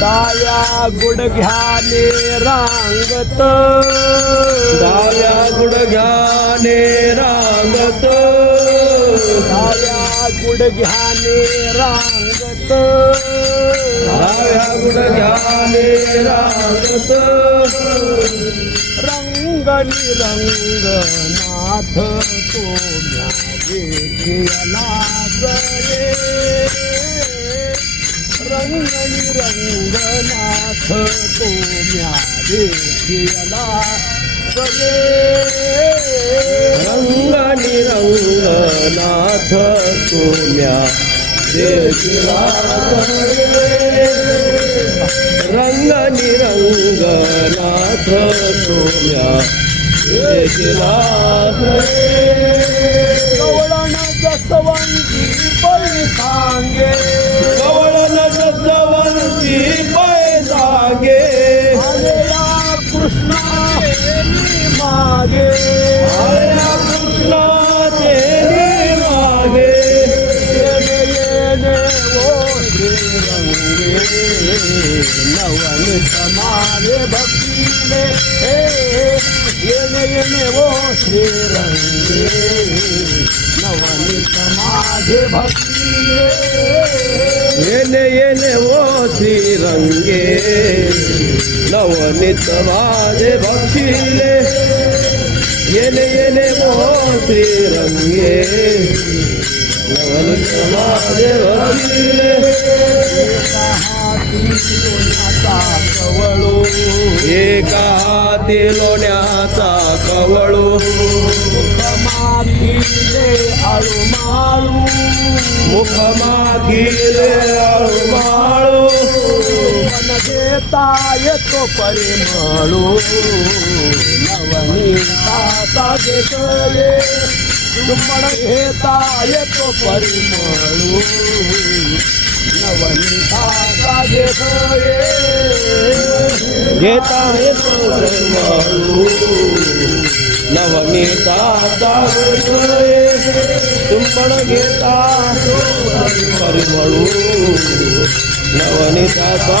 दाया गुड घ्याने रांगत. दाया गुड घ्याने रांगत दाया गुड घ्याने रांगत गुड घाणे रांगत. रंगनी रंगनाथ तो माझेला गरे रंगनी रंगनाथ तो माझेला गरे रंगानी रंगनाथ तुम्या रंग निरंग नाथ सोम्या देशिला कवळण जसवंती ओ श्रीरंगे नवन समारे भक्तीने हे येणे येणे ओ श्रीरंगे नवन समाजे भक्तीने येणे येणे ओ श्रीरंगे नवनीत माझे भक्तीले येणे येणे ओ श्रीरंगे नवनीत माझे भक्तीले कवळो एका हाती लोण्याचा कवळू. मातीले आळू माळू मुख मागीले अळमाळू मन देता येतो परिमळू नवनीता घेतले चुंबन घेता येतो परिमळू. नवनीता घेतले घेता येतो नवनीता चालतोय तुंबण घेता परिमळू. नवनीताचा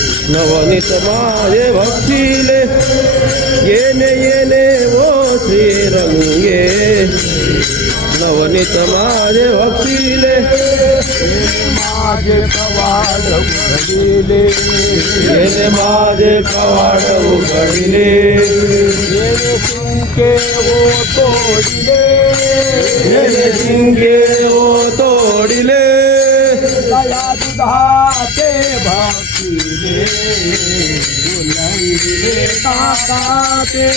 ನವನಿತಮಾಯ ಭಕ್ತಿಲೆ ಏನೆ ಏನೆ ಓ ಶ್ರೀರಂಗೆ ನವನಿತಮಾಯ ಭಕ್ತಿಲೆ ಮಾಜೆ ಕವಾಡ ಉಗಡಿಲೆ ಏನೆ ಮಾಜೆ ಕವಾಡ ಉಗಡಿಲೆ ಏನೆ ಸಿಂಕೆ ಓ ತೋಡಿಲೆ ಏನೆ ಸಿಂಕೆ ಓ ತೋಡಿಲೆ येणे माझे कवाड उघडिले येणे तुमके ओ तोडिले येणे शिंगे ओ तोडिले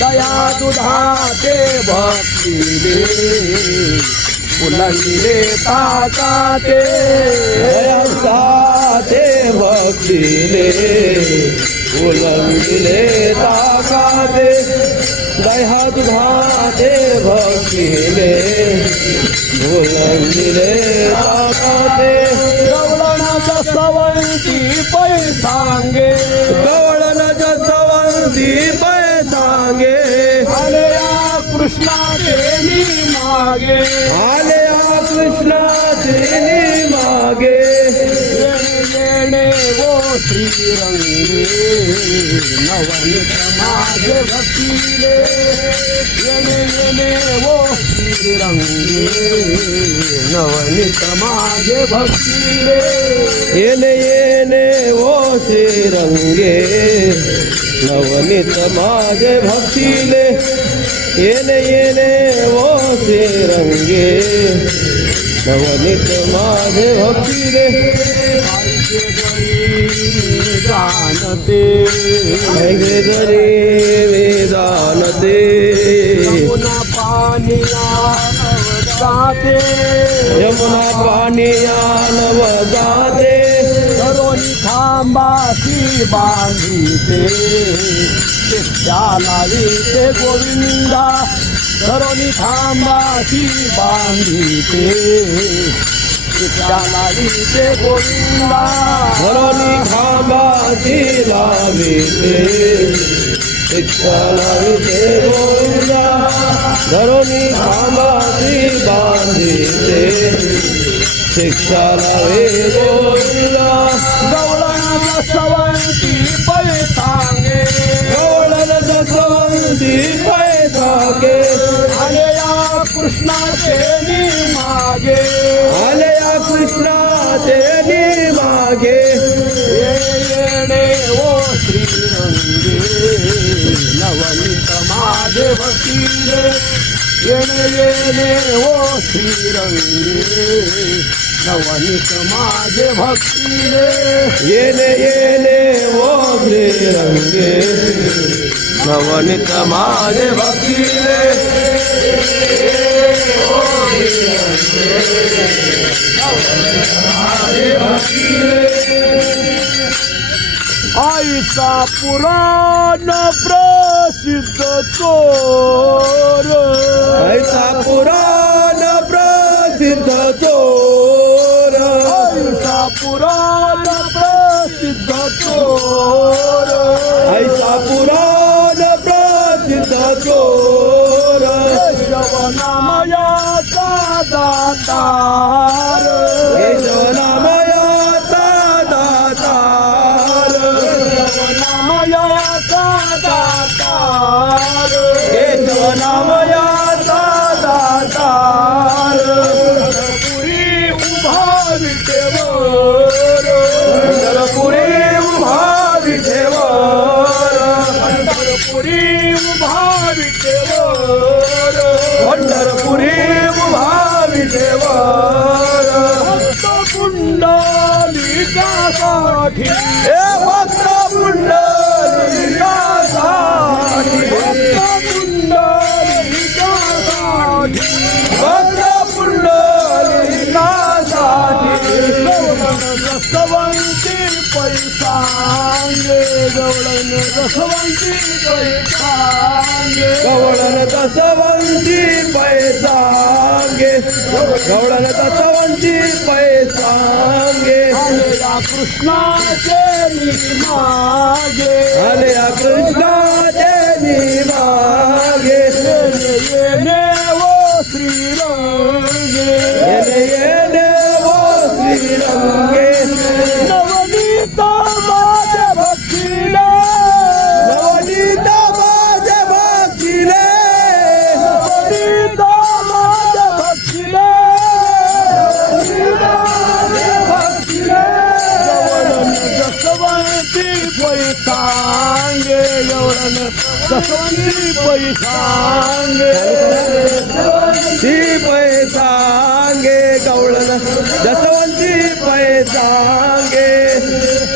दया दुधाते भक्तीले उलंगिले ताकाते दया दुधाते भक्तीले उलंगिले ताकाते दयासाते भक्तीले उलंगिले ताकाते दया दुधाते भक्तीले उलंगिले ताकाते गवळणाच्या सवंती पै सांगे. कवळन जसवंती पै सांगे. आलया कृष्णाचे मी मागे. आले आ कृष्णाचे श्रीरंगे नवनीत माझे भक्तीले येणे येणे ओ श्रीरंगे नवनीत माझे भक्तीले येणे येणे ओ श्रीरंगे नवनीत माझे भक्तीले येणे येणे ओ श्रीरंगे नवनीत माझे भक्तीले ते जरी विधान ते यमुना पानिया जाते यमुना पाणी नव गाते धरोनी थांबाशी बांधिते. त्याला ते गोविंदा. धरोनी थांबाशी बांधिते. জানালিতে গোবিন্দা। ধরণি খাবা দিলামিতে চিত্তালামিতে গোবিন্দা। ধরণি খাবা দিবান্দিতে চিত্তালামিতে গোবিন্দা। দৌলানা সবাই ನಿಮಗೆ ಓ ಶ್ರೀರಂಗೆ ನವನಿತ ಮಾದೆ ಭಕ್ತಿರೆ ಎಣೆಯೇನೆ ಓ ಶ್ರೀರಂಗೆ ನವನಿತ ಮಾದೆ ಭಕ್ತಿರೆ ಏನೆ ಏನೆ ಓ ಶ್ರೀರಂಗೆ ನವನಿತ ಮಾದೆ ಭಕ್ತಿರೆ Ai sa tá purana prasiddh chor Ai sa tá purana prasiddh chor Ai sa tá purana prasiddh chor Ai sa purana prasiddh chor Shava namaya দাতার এসো নাময় দাতার নাময় দাতার এসো নাময় দাতার পুরী উভার দেব পুরী উভার দেব পুরী উভার দেব भक्त पुंडलिकासाठी हे भक्त पुंडलिकासाठी पैसांगे गवळण रसवंती पैसांगे गवळण दसवंती पैसांगे. गवळण दसवंती पैसांगे. या कृष्णाचे मी मागे आले या कृष्णाचे मागे पैसांगे एवढं जसवंती पैसांगे. ती पैसांगे गवळण जसवंती पैसांगे.